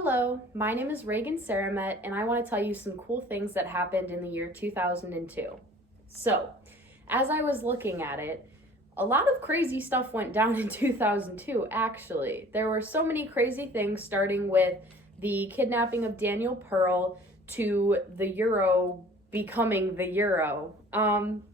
Hello, my name is Reagan Saramet, and I want to tell you some cool things that happened in the year 2002. So, as I was looking at it, a lot of crazy stuff went down in 2002, actually. There were so many crazy things, starting with the kidnapping of Daniel Pearl to the euro becoming the euro.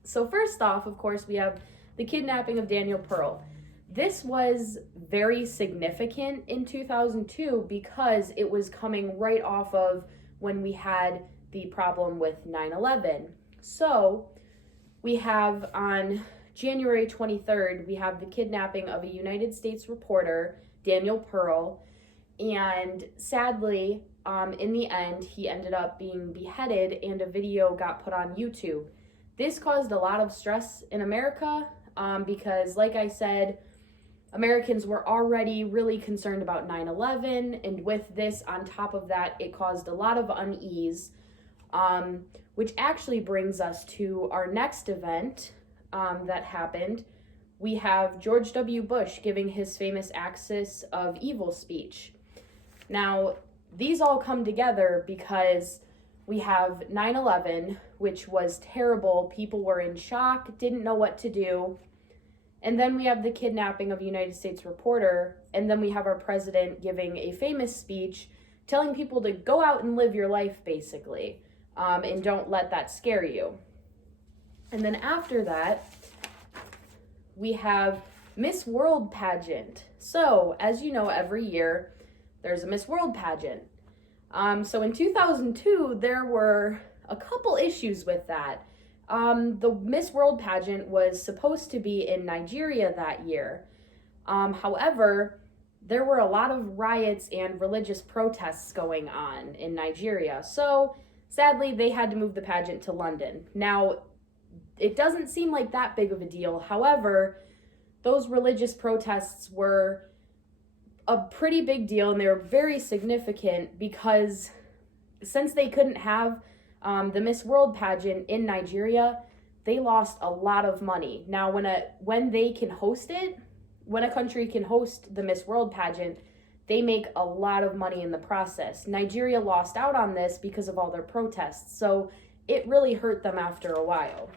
So first off, of course, we have the kidnapping of Daniel Pearl. This was very significant in 2002 because it was coming right off of when we had the problem with 9/11. So we have on January 23rd, we have the kidnapping of a United States reporter, Daniel Pearl, and sadly, in the end, he ended up being beheaded and a video got put on YouTube. This caused a lot of stress in America because, like I said, Americans were already really concerned about 9/11, and with this on top of that, it caused a lot of unease, which actually brings us to our next event that happened. We have George W. Bush giving his famous Axis of Evil speech. Now, these all come together because we have 9/11, which was terrible. People were in shock, didn't know what to do. And then we have the kidnapping of a United States reporter, and then we have our president giving a famous speech telling people to go out and live your life, basically, and don't let that scare you. And then after that, we have Miss World pageant. So, as you know, every year there's a Miss World pageant. So in 2002, there were a couple issues with that. The Miss World pageant was supposed to be in Nigeria that year. However, there were a lot of riots and religious protests going on in Nigeria. So sadly, they had to move the pageant to London. Now, it doesn't seem like that big of a deal. However, those religious protests were a pretty big deal, and they were very significant because since they couldn't have the Miss World pageant in Nigeria, they lost a lot of money. Now, when they can host it, when a country can host the Miss World pageant, they make a lot of money in the process. Nigeria lost out on this because of all their protests, so it really hurt them after a while.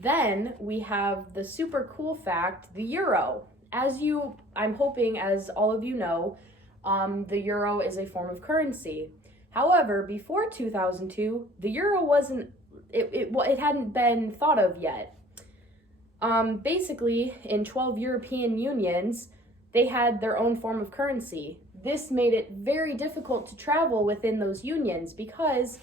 Then we have the super cool fact, the euro. I'm hoping, as all of you know, the euro is a form of currency. However, before 2002, the euro it hadn't been thought of yet. Basically, in 12 European unions, they had their own form of currency. This made it very difficult to travel within those unions because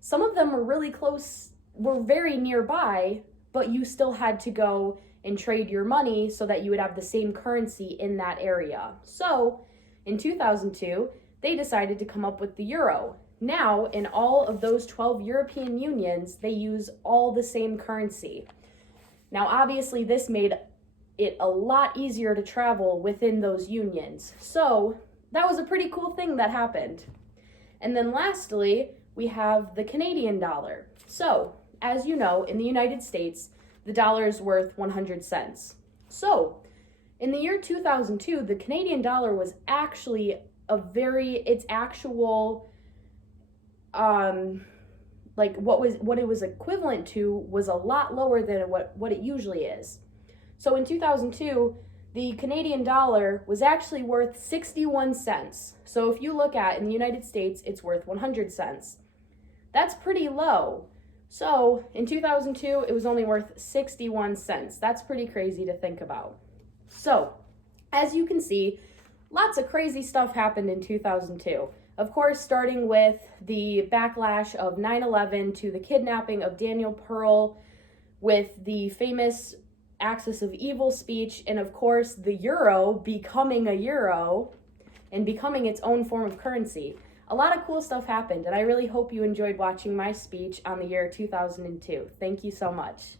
some of them were very nearby, but you still had to go and trade your money so that you would have the same currency in that area. So, in 2002, they decided to come up with the euro. Now, in all of those 12 European unions, they use all the same currency. Now, obviously, this made it a lot easier to travel within those unions. So, that was a pretty cool thing that happened. And then lastly, we have the Canadian dollar. So, as you know, in the United States, the dollar is worth 100 cents. So, in the year 2002, the Canadian dollar was actually its actual, what it was equivalent to was a lot lower than what it usually is. So in 2002, the Canadian dollar was actually worth 61 cents. So if you look at, in the United States, it's worth 100 cents. That's pretty low. So in 2002, it was only worth 61 cents. That's pretty crazy to think about. So, as you can see, lots of crazy stuff happened in 2002. Of course, starting with the backlash of 9/11 to the kidnapping of Daniel Pearl, with the famous Axis of Evil speech, and of course, the euro becoming a euro and becoming its own form of currency. A lot of cool stuff happened, and I really hope you enjoyed watching my speech on the year 2002. Thank you so much.